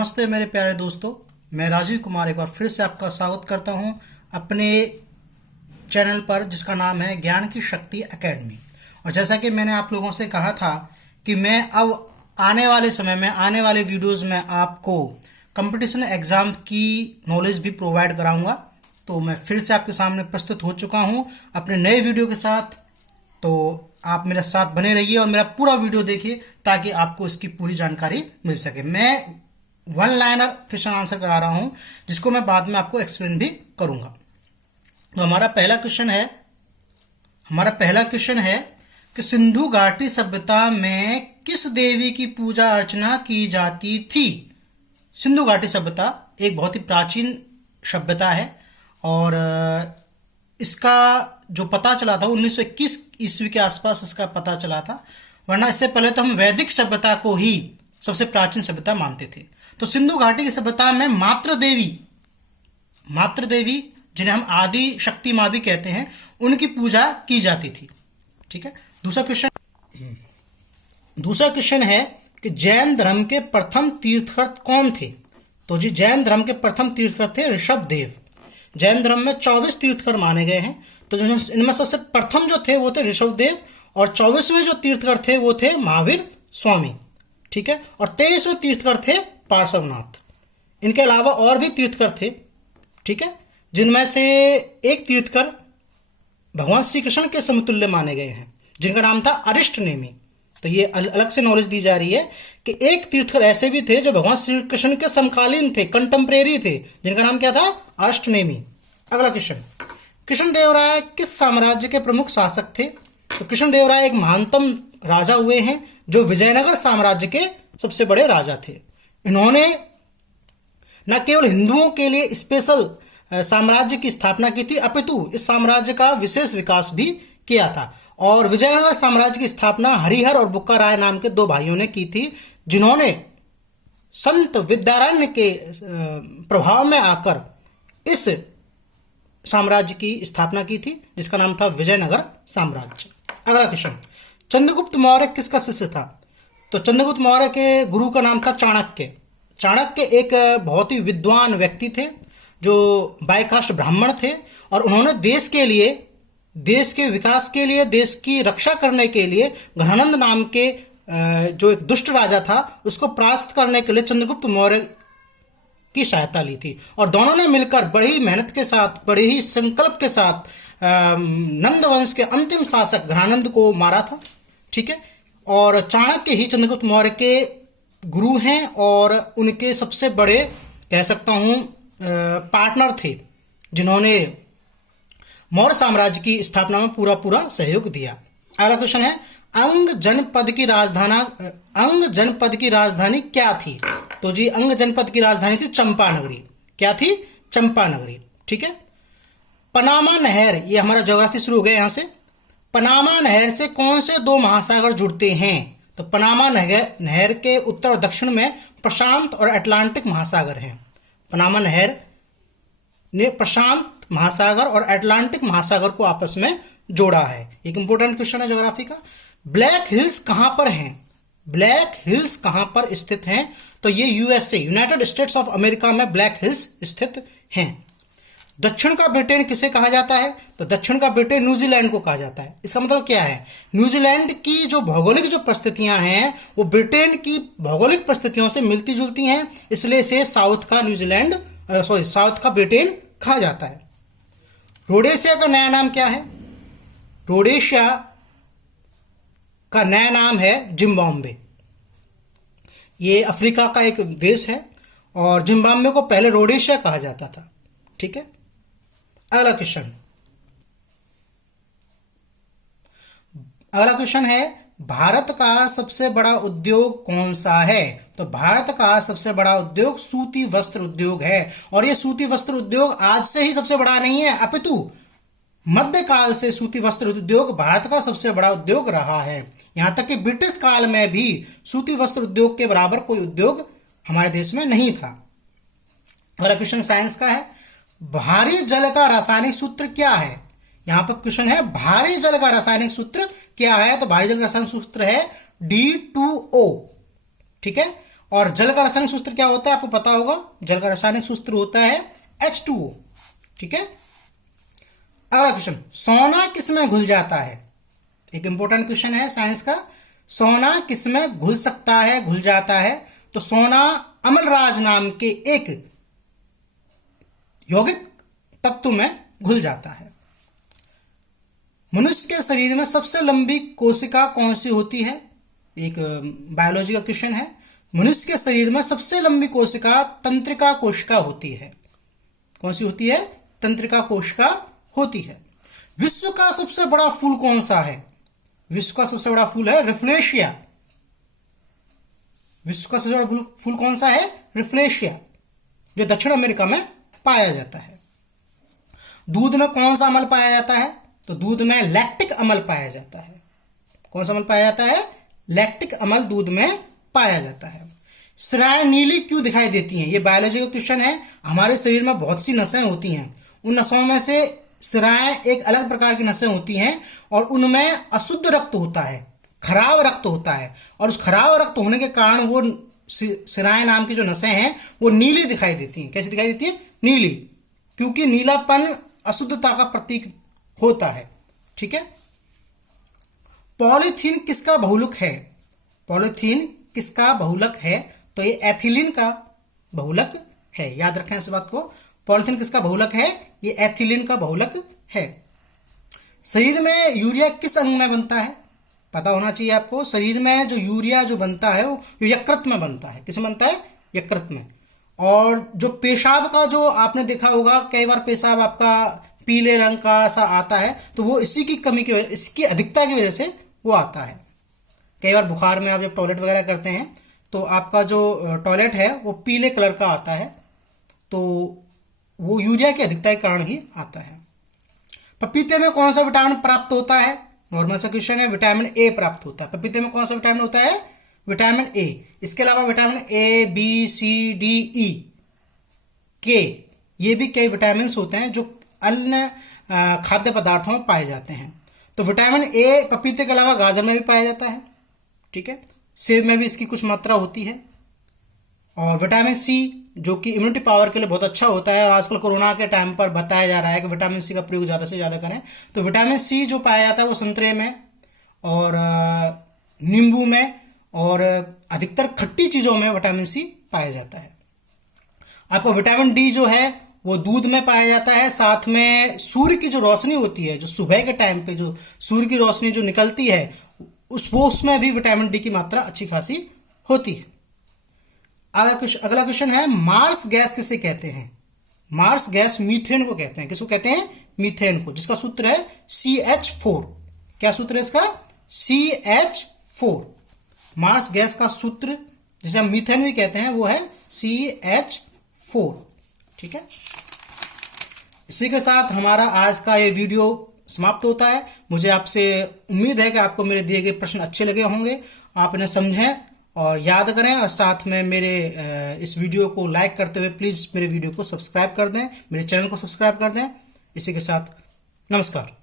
नमस्ते मेरे प्यारे दोस्तों, मैं राजीव कुमार एक बार फिर से आपका स्वागत करता हूं अपने चैनल पर जिसका नाम है ज्ञान की शक्ति एकेडमी। और जैसा कि मैंने आप लोगों से कहा था कि मैं अब आने वाले समय में आने वाले वीडियोस में आपको कंपटीशन एग्जाम की नॉलेज भी प्रोवाइड कराऊंगा। तो मैं फिर से आपके सामने प्रस्तुत हो चुका हूं अपने नए वीडियो के साथ। तो आप मेरे साथ बने रहिए और मेरा पूरा वीडियो देखिए ताकि आपको इसकी पूरी जानकारी मिल सके। मैं वन लाइनर क्वेश्चन आंसर करा रहा हूं जिसको मैं बाद में आपको एक्सप्लेन भी करूंगा। तो हमारा पहला क्वेश्चन है कि सिंधु घाटी सभ्यता में किस देवी की पूजा अर्चना की जाती थी। सिंधु घाटी सभ्यता एक बहुत ही प्राचीन सभ्यता है और इसका जो पता चला था 1921 ईस्वी के आसपास इसका पता चला था, वरना इससे पहले तो हम वैदिक सभ्यता को ही सबसे प्राचीन सभ्यता मानते थे। तो सिंधु घाटी की सभ्यता में मात्र देवी जिन्हें हम आदि शक्ति मां भी कहते हैं, उनकी पूजा की जाती थी। ठीक है। दूसरा क्वेश्चन है कि जैन धर्म के प्रथम तीर्थकर कौन थे। तो जी जैन धर्म के प्रथम तीर्थकर थे ऋषभदेव। जैन धर्म में 24 तीर्थकर माने गए हैं, तो इनमें सबसे प्रथम जो थे वो थे ऋषभदेव और 24वें जो तीर्थकर थे वो थे महावीर स्वामी। ठीक है। और 23वें तीर्थकर थे पार्श्वनाथ। इनके अलावा और भी तीर्थकर थे, ठीक है, जिनमें से एक तीर्थकर भगवान श्री कृष्ण के समतुल्य माने गए हैं जिनका नाम था अरिष्ट नेमि। तो ये अलग से नॉलेज दी जा रही है कि एक तीर्थकर ऐसे भी थे जो भगवान श्री कृष्ण के समकालीन थे, कंटेम्परेरी थे, जिनका नाम क्या था, अरिष्ट नेमि। अगला क्वेश्चन, कृष्णदेवराय किस साम्राज्य के प्रमुख शासक थे। तो कृष्णदेवराय एक महानतम राजा हुए हैं जो विजयनगर साम्राज्य के सबसे बड़े राजा थे। इन्होंने न केवल हिंदुओं के लिए स्पेशल साम्राज्य की स्थापना की थी, अपितु इस साम्राज्य का विशेष विकास भी किया था। और विजयनगर साम्राज्य की स्थापना हरिहर और बुक्का राय नाम के दो भाइयों ने की थी, जिन्होंने संत विद्यारण्य के प्रभाव में आकर इस साम्राज्य की स्थापना की थी जिसका नाम था विजयनगर साम्राज्य। अगला क्वेश्चन, चंद्रगुप्त मौर्य किसका शिष्य था। तो चंद्रगुप्त मौर्य के गुरु का नाम था चाणक्य। चाणक्य एक बहुत ही विद्वान व्यक्ति थे जो बायकास्ट ब्राह्मण थे और उन्होंने देश के विकास के लिए, देश की रक्षा करने के लिए घनानंद नाम के जो एक दुष्ट राजा था उसको परास्त करने के लिए चंद्रगुप्त मौर्य की सहायता ली थी। और दोनों ने मिलकर बड़ी मेहनत के साथ, बड़े ही संकल्प के साथ नंद वंश के अंतिम शासक घनानंद को मारा था। ठीक है। और चाणक्य ही चंद्रगुप्त मौर्य के गुरु हैं और उनके सबसे बड़े कह सकता हूं पार्टनर थे, जिन्होंने मौर्य साम्राज्य की स्थापना में पूरा सहयोग दिया। अगला क्वेश्चन है, अंग जनपद की राजधानी क्या थी। तो जी अंग जनपद की राजधानी थी चंपानगरी। क्या थी, चंपानगरी। ठीक है। पनामा नहर, ये हमारा ज्योग्राफी शुरू हो गया यहां से। पनामा नहर से कौन से दो महासागर जुड़ते हैं। तो पनामा नहर के उत्तर और दक्षिण में प्रशांत और अटलांटिक महासागर हैं। पनामा नहर ने प्रशांत महासागर और अटलांटिक महासागर को आपस में जोड़ा है। एक इंपॉर्टेंट क्वेश्चन है ज्योग्राफी का। ब्लैक हिल्स कहां पर हैं। ब्लैक हिल्स कहां पर स्थित हैं। तो ये USA, United states of America में ब्लैक हिल्स स्थित हैं। दक्षिण का ब्रिटेन किसे कहा जाता है। तो दक्षिण का ब्रिटेन न्यूजीलैंड को कहा जाता है। इसका मतलब क्या है, न्यूजीलैंड की जो भौगोलिक जो परिस्थितियां हैं वो ब्रिटेन की भौगोलिक परिस्थितियों से मिलती जुलती हैं, इसलिए इसे साउथ का ब्रिटेन कहा जाता है। रोडेशिया का नया नाम क्या है। रोडेशिया का नया नाम है जिम्बाब्वे। ये अफ्रीका का एक देश है और जिम्बाब्वे को पहले रोडेशिया कहा जाता था। ठीक है। अगला क्वेश्चन है, भारत का सबसे बड़ा उद्योग कौन सा है। तो भारत का सबसे बड़ा उद्योग सूती वस्त्र उद्योग है। और यह सूती वस्त्र उद्योग आज से ही सबसे बड़ा नहीं है, अपितु मध्यकाल से सूती वस्त्र उद्योग भारत का सबसे बड़ा उद्योग रहा है। यहां तक कि ब्रिटिश काल में भी सूती वस्त्र उद्योग के बराबर कोई उद्योग हमारे देश में नहीं था। अगला क्वेश्चन साइंस का है, भारी जल का रासायनिक सूत्र क्या है। यहां पर क्वेश्चन है भारी जल का रासायनिक सूत्र क्या है। तो भारी जल का रासायनिक सूत्र है D2O। ठीक है। और जल का रासायनिक सूत्र क्या होता है आपको पता होगा, जल का रासायनिक सूत्र होता है H2O। ठीक है। अगला क्वेश्चन, सोना किसमें घुल जाता है? एक इंपॉर्टेंट क्वेश्चन है साइंस का, सोना किसमें घुल सकता है, घुल जाता है? तो सोना अमलराज नाम के एक यौगिक तत्व में घुल जाता है। मनुष्य के शरीर में सबसे लंबी कोशिका कौन सी होती है? एक बायोलॉजी का क्वेश्चन है। मनुष्य के शरीर में सबसे लंबी कोशिका तंत्रिका कोशिका होती है। कौन सी होती है? तंत्रिका कोशिका होती है। विश्व का सबसे बड़ा फूल कौन सा है? विश्व का सबसे बड़ा फूल है रिफ्लेशिया। विश्व का सबसे बड़ा फूल कौन सा है? रिफ्लेशिया, जो दक्षिण अमेरिका में पाया जाता है। दूध में कौन सा अम्ल पाया जाता है? तो दूध में लैक्टिक अम्ल पाया जाता है। कौन सा अम्ल पाया जाता है? लैक्टिक अम्ल दूध में पाया जाता है। सिराएं नीली क्यों दिखाई देती हैं? ये बायोलॉजी का क्वेश्चन है। हमारे शरीर में बहुत सी नसें होती हैं, उन नसों में से सिराएं एक अलग प्रकार की नसें होती हैं और उनमें अशुद्ध रक्त होता है, खराब रक्त होता है, और उस खराब रक्त होने के कारण वो सिराएं नाम की जो नसें हैं वो नीली दिखाई देती हैं। कैसी दिखाई देती है? नीली, क्योंकि नीलापन अशुद्धता का प्रतीक होता है। ठीक है। पॉलीथीन किसका बहुलक है? पॉलीथीन किसका बहुलक है? तो ये एथिलीन का बहुलक है। याद रखें इस बात को, पॉलीथीन किसका बहुलक है? ये एथिलीन का बहुलक है। शरीर में यूरिया किस अंग में बनता है? पता होना चाहिए आपको। शरीर में जो यूरिया जो बनता है वो यकृत में बनता है। किसमें बनता है? यकृत में। और जो पेशाब का जो आपने देखा होगा, कई बार पेशाब आपका पीले रंग का सा आता है, तो वो इसी की कमी की वजह, इसकी अधिकता की वजह से वो आता है। कई बार बुखार में आप जब टॉयलेट वगैरह करते हैं तो आपका जो टॉयलेट है वो पीले कलर का आता है, तो वो यूरिया की अधिकता के कारण ही आता है। पपीते में कौन सा विटामिन प्राप्त होता है? नॉर्मल सा क्वेश्चन है। विटामिन ए प्राप्त होता है। पपीते में कौन सा विटामिन होता है? Vitamin A. इसके अलावा vitamin A, B, C, D, E, K, ये भी कई विटामिन होते हैं जो अन्य खाद्य पदार्थों में पाए जाते हैं। तो विटामिन ए पपीते के अलावा गाजर में भी पाया जाता है। ठीक है। सेब में भी इसकी कुछ मात्रा होती है। और विटामिन सी जो कि इम्यूनिटी पावर के लिए बहुत अच्छा होता है, और आजकल कोरोना के टाइम पर बताया जा रहा है कि विटामिन सी का प्रयोग ज़्यादा से ज़्यादा करें। तो विटामिन सी जो पाया जाता है वो संतरे में और नींबू में और अधिकतर खट्टी चीज़ों में विटामिन सी पाया जाता है। आपको विटामिन डी जो है वो दूध में पाया जाता है। साथ में सूर्य की जो रोशनी होती है, जो सुबह के टाइम पे जो सूर्य की रोशनी जो निकलती है, उसमें भी विटामिन डी की मात्रा अच्छी खासी होती है। अगला क्वेश्चन है, मार्स गैस किसे कहते हैं? मार्स गैस मीथेन को कहते हैं। किसको कहते हैं? मीथेन को, जिसका सूत्र है CH4। क्या सूत्र है इसका? CH4। मार्स गैस का सूत्र, जिसे हम मीथेन भी कहते हैं, वो है CH4। ठीक है। इसी के साथ हमारा आज का ये वीडियो समाप्त होता है। मुझे आपसे उम्मीद है कि आपको मेरे दिए गए प्रश्न अच्छे लगे होंगे, आप इन्हें समझें और याद करें, और साथ में मेरे इस वीडियो को लाइक करते हुए प्लीज़ मेरे वीडियो को सब्सक्राइब कर दें, मेरे चैनल को सब्सक्राइब कर दें। इसी के साथ नमस्कार।